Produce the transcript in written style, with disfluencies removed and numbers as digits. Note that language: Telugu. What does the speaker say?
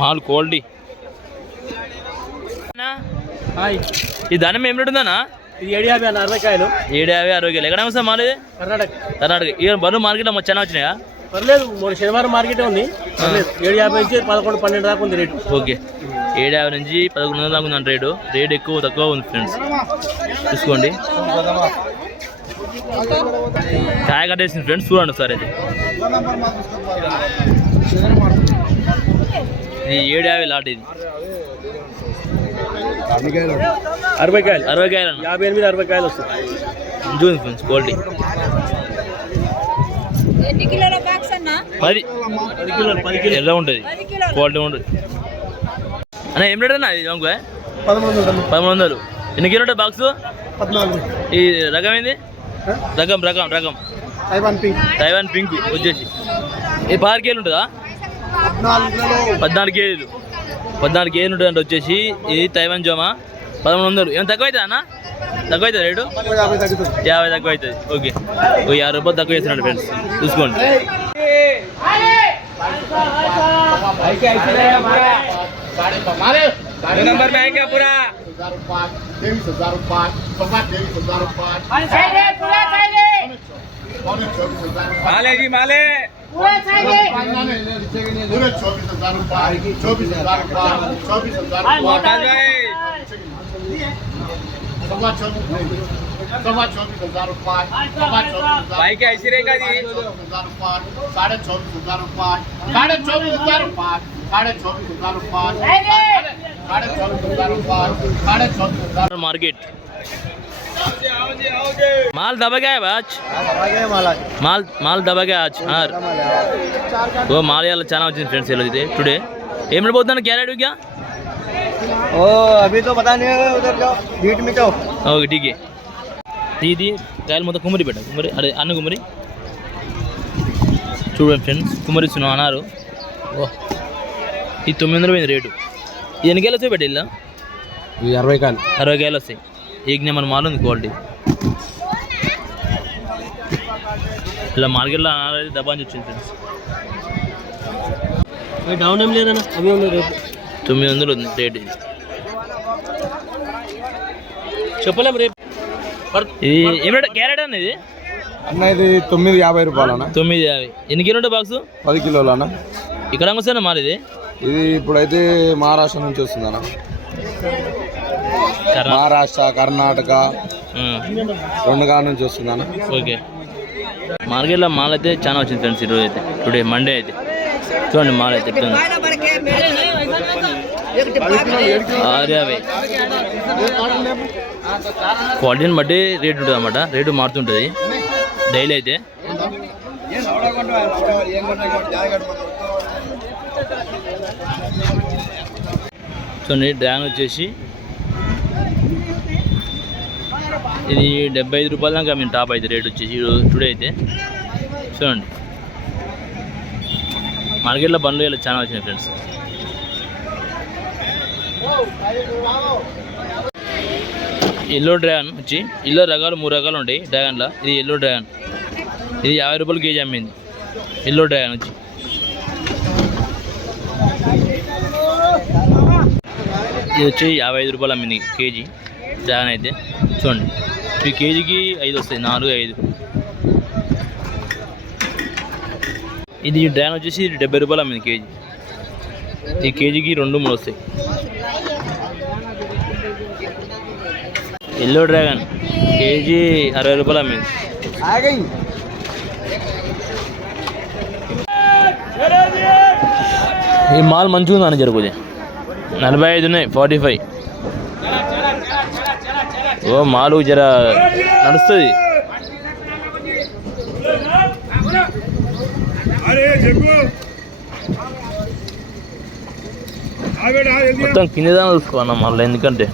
Mall quality. ఈ ధాన్యం ఏం రేటు ఉందన్నా? ఇది 750 అన్న, 60 కాయలు. 750, 60 కాయలు. ఎక్కడ వస్తా మాది? కర్ణాటక. ఇక బరువు మార్కెట్లో చాలా వచ్చినాయా? పర్లేదు, మొన్న శనివారం మార్కెట్ ఉంది. 750 నుంచి 11, 12 దాకా ఉంది రేటు. ఓకే, 750 నుంచి 1100 దాకా ఉందండి రేటు. రేట్ ఎక్కువ తక్కువ ఉంది ఫ్రెండ్స్, చూసుకోండి. కాయ కట్టేసింది ఫ్రెండ్స్, చూడండి ఒకసారి. అయితే ఇది 750 లాట్. ఇది 60 కాయలు. 60 కాయలు. 58, 60 కాయలు వస్తాయి. చూడండి ఫ్రెండ్స్ క్వాలిటీ. 10 కిలోలు ఎలా ఉంటుంది క్వాలిటీ ఉంటుంది అన్న. ఏం రేట్ అన్న ఇది? 1100. ఎన్ని కిలో ఉంటుంది బాక్స్? 14. ఈ రకం ఏంది? రకం తైవాన్ పింక్ వచ్చేసి ఇది 16 కేజీలు ఉంటుందా? 14 కేజీలు. 14 కేజీలు ఉంటుంది అంటే వచ్చేసి ఇది తైవాన్ జోమా. 1100. ఏమైనా తక్కువ అవుతుందా అన్న? తక్కువ అవుతుంది రేటు? 50 తక్కువ అవుతుంది. ఓకే, 50 రూపాయలు తక్కువ చేస్తున్నాడు ఫ్రెండ్స్, చూసుకోండి. नंबर में आएंगे पूरा 23,000 रुपये माले जी माले पूरे 24,000 रुपये 24,000 भाई क्या ऐसी रहेगा जी? 24,000 रुपये 24,000 रुपये मार्केट माल दबा गया है आज. माल दबा गया आज. वो माल यार चाना వచ్చింది ఫ్రెండ్స్ ఇది టుడే. ఏం పోతున్నాను క్యారెట్ क्या? ओ अभी तो पता नहीं है, उधर जाओ बीट में जाओ. ఓకే ठीक है. ఇది కాయలు మొత్తం కుమ్మరి పెట్ట కుమ్మరి. అరే అన్న కుమ్మరి చూడండి ఫ్రెండ్స్, కుమ్మరి ఇస్తున్నాం అన్నారు. ఓ ఇది 900 పోయింది రేటు. ఇది ఎన్ని కాయలు వస్తాయి పెట్టిల్లా? 60 కాయలు. 60 కాయలు వస్తాయి. ఏక్ నెంబర్ మాల్ ఉంది క్వాలిటీ. ఇలా మార్కెట్లో అనాలి దబ్బా అని వచ్చింది ఫ్రెండ్స్. డౌన్ ఏం లేదన్నా, అవి ఉన్నాయి రేటు. 900 ఉంది రేట్. ఇది చెప్పలేము రేపు. ఇది ఏం రేట్ క్యారెట్ అన్న? ఇది అన్న ఇది 950 రూపాయలు అన్న. 950. ఎన్ని కిలో ఉంటుంది బాక్స్? 10 కిలోలు అన్న. ఇక్కడ వస్తానా మాల్ ఇది? ఇది ఇప్పుడైతే మహారాష్ట్ర నుంచి వస్తుంది అన్న. మహారాష్ట్ర, కర్ణాటక 2 కాడ నుంచి వస్తుంది అన్న. ఓకే, మార్కెట్లో మాల్ అయితే చాలా వచ్చింది ఫ్రెండ్స్ ఈరోజు అయితే. టుడే మండే అయితే చూడండి మాల్ అయితే ఎట్లా 60. క్వాలిటీని బట్టి రేట్ ఉంటుంది అన్నమాట. రేటు మారుతుంటుంది డైలీ అయితే. చూడండి డ్రాగన్ వచ్చేసి ఇది 75 రూపాయల దాకా మేము టాప్ అయితే రేట్ వచ్చేసి టుడే అయితే. చూడండి మార్కెట్లో బండ్లు ఇలా చాలా వచ్చినాయి ఫ్రెండ్స్. ఎల్లో డ్రాగన్ వచ్చి ఎల్లో రకాలు 3 రకాలు ఉంటాయి డ్రాగన్లో. ఇది ఎల్లో డ్రాగన్. ఇది 50 రూపాయలు కేజీ అమ్మింది ఎల్లో డ్రాగన్ వచ్చి. ఇది వచ్చి 55 రూపాయలు అమ్మింది కేజీ డ్రాగన్ అయితే. చూడండి ఈ కేజీకి 5 వస్తాయి, 4, 5. ఇది డ్రాగన్ వచ్చేసి 70 రూపాయలు అమ్మింది కేజీ. ఈ కేజీకి 2, 3 వస్తాయి. ఎల్లో డ్రాగన్ కేజీ 60 రూపాయలు అమ్మింది. ఈ మాల్ మంచిగా ఉందని జరుగుతుంది. 45 ఉన్నాయి, 45. ఓ మాలు జర నడుస్తుంది. మొత్తం కింద దాని చూసుకో అన్న మళ్ళీ, ఎందుకంటే